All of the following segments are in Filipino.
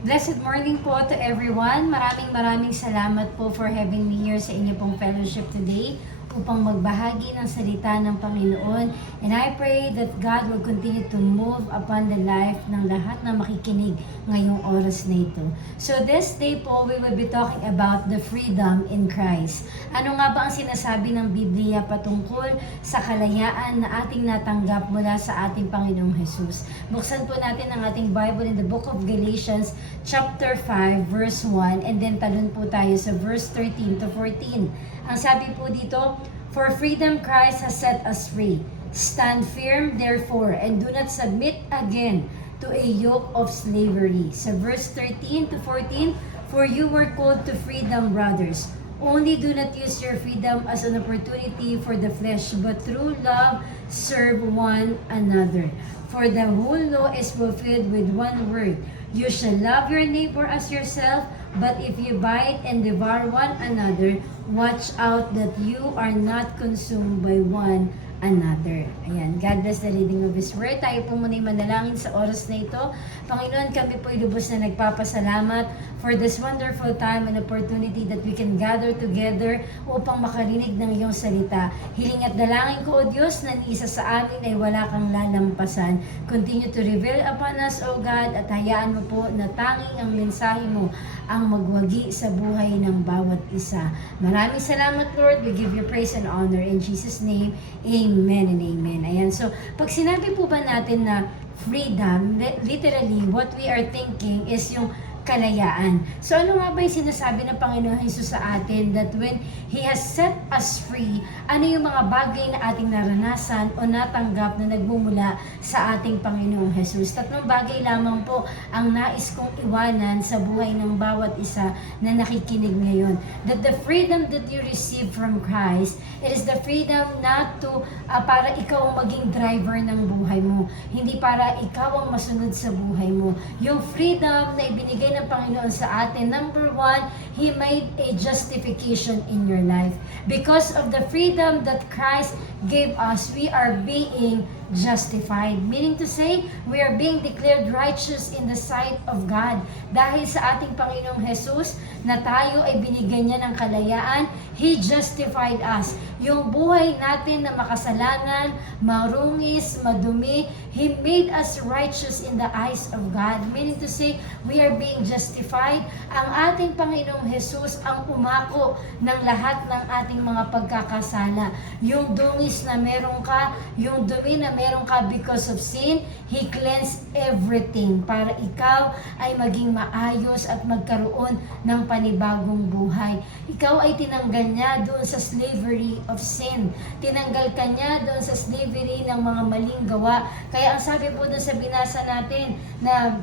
Blessed morning po to everyone. Maraming salamat po for having me here sa inyo pong fellowship today upang magbahagi ng salita ng Panginoon. And I pray that God will continue to move upon the life ng lahat na makikinig ngayong oras na ito. So this day po, we will be talking about the freedom in Christ. Ano nga ba ang sinasabi ng Biblia patungkol sa kalayaan na ating natanggap mula sa ating Panginoong Jesus? Buksan po natin ang ating Bible in the book of Galatians chapter 5 verse 1 and then talon po tayo sa verse 13 to 14. Ang sabi po dito, "For freedom Christ has set us free. Stand firm therefore and do not submit again to a yoke of slavery." Sa verse 13 to 14, "For you were called to freedom, brothers. Only do not use your freedom as an opportunity for the flesh, but through love serve one another. For the whole law is fulfilled with one word. You shall love your neighbor as yourself. But if you bite and devour one another, watch out that you are not consumed by one another." Ayan. God bless the reading of His Word. Tayo po muna manalangin sa oras na ito. Panginoon, kami po lubos na nagpapasalamat for this wonderful time and opportunity that we can gather together upang makarinig ng iyong salita. Hiling at dalangin ko, O Diyos, na ni isa sa amin ay wala kang lalampasan. Continue to reveal upon us, O God, at hayaan mo po na tanging ang mensahe mo ang magwagi sa buhay ng bawat isa. Maraming salamat, Lord. We give you praise and honor in Jesus' name. Amen and amen. Ayan. So, pag sinabi po ba natin na freedom, literally, what we are thinking is yung kalayaan. So ano nga ba yung sinasabi ng Panginoon Jesus sa atin that when He has set us free, ano yung mga bagay na ating naranasan o natanggap na nagmumula sa ating Panginoong Jesus? Tatlong bagay lamang po ang nais kong iwanan sa buhay ng bawat isa na nakikinig ngayon. That the freedom that you receive from Christ, it is the freedom not to para ikaw ang maging driver ng buhay mo. Hindi para ikaw ang masunod sa buhay mo. Yung freedom na ibinigay ng Panginoon sa atin, number one, He made a justification in your life. Because of the freedom that Christ gave us, we are being justified. Meaning to say, we are being declared righteous in the sight of God. Dahil sa ating Panginoong Jesus, na tayo ay binigyan niya ng kalayaan, He justified us. Yung buhay natin na makasalanan, marungis, madumi, He made us righteous in the eyes of God. Meaning to say, we are being justified. Ang ating Panginoong Jesus ang umako ng lahat ng ating mga pagkakasala. Yung dungis na meron ka, yung dumi na meron ka because of sin, He cleansed everything para ikaw ay maging maayos at magkaroon ng panibagong buhay. Ikaw ay tinanggal niya doon sa slavery of sin. Tinanggal ka niya doon sa slavery ng mga maling gawa. Kaya ang sabi po doon sa binasa natin na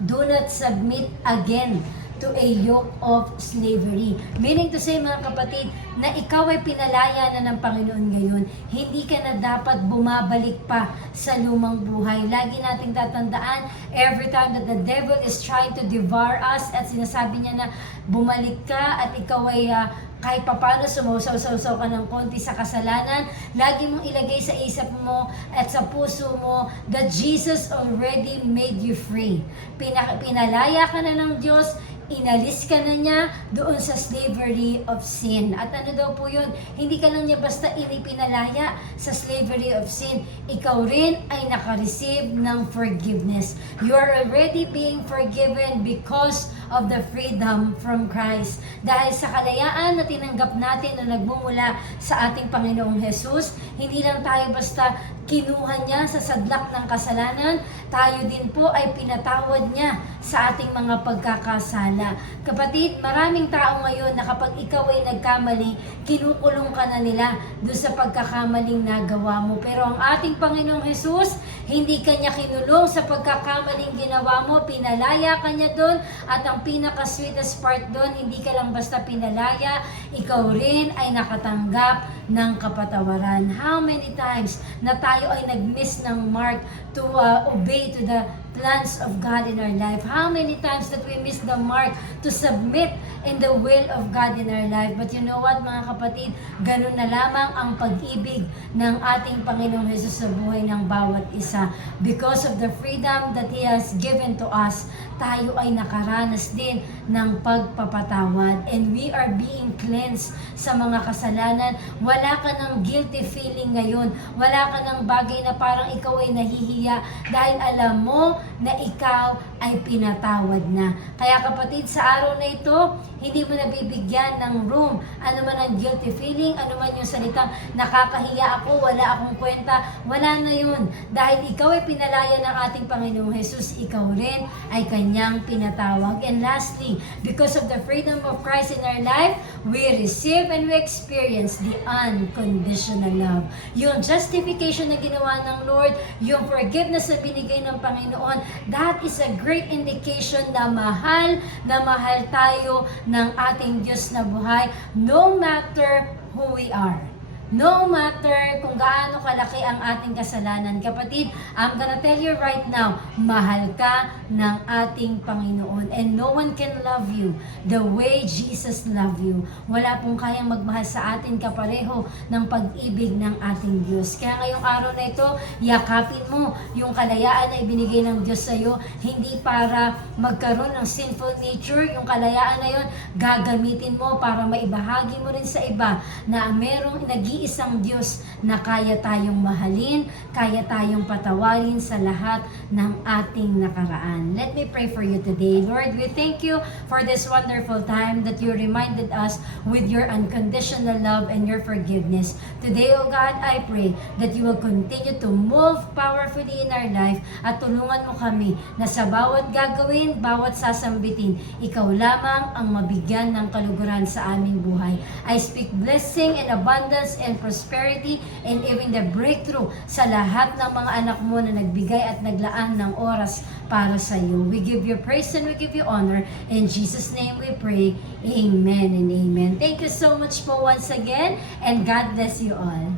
do not submit again to a yoke of slavery. Meaning to say, mga kapatid, na ikaw ay pinalaya na ng Panginoon ngayon, hindi ka na dapat bumabalik pa sa lumang buhay. Lagi nating tatandaan, every time that the devil is trying to devour us at sinasabi niya na bumalik ka at ikaw ay kahit papano sumusaw-saw ka ng konti sa kasalanan, lagi mong ilagay sa isip mo at sa puso mo that Jesus already made you free. Pinalaya ka na ng Diyos, inalis ka na niya doon sa slavery of sin. At ano daw po yun? Hindi ka lang niya basta inipinalaya sa slavery of sin. Ikaw rin ay nakareceive ng forgiveness. You are already being forgiven because of the freedom from Christ. Dahil sa kalayaan na tinanggap natin na nagmumula sa ating Panginoong Jesus, hindi lang tayo basta kinuha niya sa sadlak ng kasalanan, tayo din po ay pinatawad niya sa ating mga pagkakasala. Kapatid, maraming tao ngayon na kapag ikaw ay nagkamali, kinukulong ka na nila doon sa pagkakamaling nagawa mo. Pero ang ating Panginoong Jesus, hindi ka niya kinulong sa pagkakamaling ginawa mo, pinalaya ka niya doon, at ang pinaka-sweetest part doon, hindi ka lang basta pinalaya, ikaw rin ay nakatanggap ng kapatawaran. How many times na tayo ay nag-miss ng mark to obey to the plans of God in our life? How many times that we miss the mark to submit in the will of God in our life? But you know what, mga kapatid, ganun na lamang ang pag-ibig ng ating Panginoong Jesus sa buhay ng bawat isa. Because of the freedom that He has given to us, tayo ay nakaranas din ng pagpapatawad. And we are being cleansed sa mga kasalanan. Wala ka ng guilty feeling ngayon. Wala ka ng bagay na parang ikaw ay nahihiya dahil alam mo na ikaw ay pinatawad na. Kaya kapatid, sa araw na ito, hindi mo nabibigyan ng room. Ano man ang guilty feeling, ano man yung salitang nakakahiya ako, wala akong kwenta, wala na yun. Dahil ikaw ay pinalaya ng ating Panginoong Jesus, ikaw rin ay kanyang pinatawag. And lastly, because of the freedom of Christ in our life, we receive and we experience the unconditional love. Yung justification na ginawa ng Lord, yung forgiveness na binigay ng Panginoon, that is a great indication na mahal tayo ng ating Diyos na buhay, no matter who we are. No matter kung gaano kalaki ang ating kasalanan. Kapatid, I'm gonna tell you right now, mahal ka ng ating Panginoon. And no one can love you the way Jesus loved you. Wala pong kayang magmahal sa atin kapareho ng pag-ibig ng ating Diyos. Kaya ngayong araw na ito, yakapin mo yung kalayaan na ibinigay ng Diyos sa iyo. Hindi para magkaroon ng sinful nature. Yung kalayaan na yun, gagamitin mo para maibahagi mo rin sa iba na merong nag-iisang Diyos na kaya tayong mahalin, kaya tayong patawarin sa lahat ng ating nakaraan. Let me pray for you today. Lord, we thank you for this wonderful time that you reminded us with your unconditional love and your forgiveness. Today, O God, I pray that you will continue to move powerfully in our life at tulungan mo kami na sa bawat gagawin, bawat sasambitin, ikaw lamang ang mabigyan ng kaluguran sa aming buhay. I speak blessing and abundance and prosperity and even the breakthrough sa lahat ng mga anak mo na nagbigay at naglaan ng oras para sa iyo. We give you praise and we give you honor. In Jesus' name we pray. Amen and amen. Thank you so much po once again and God bless you all.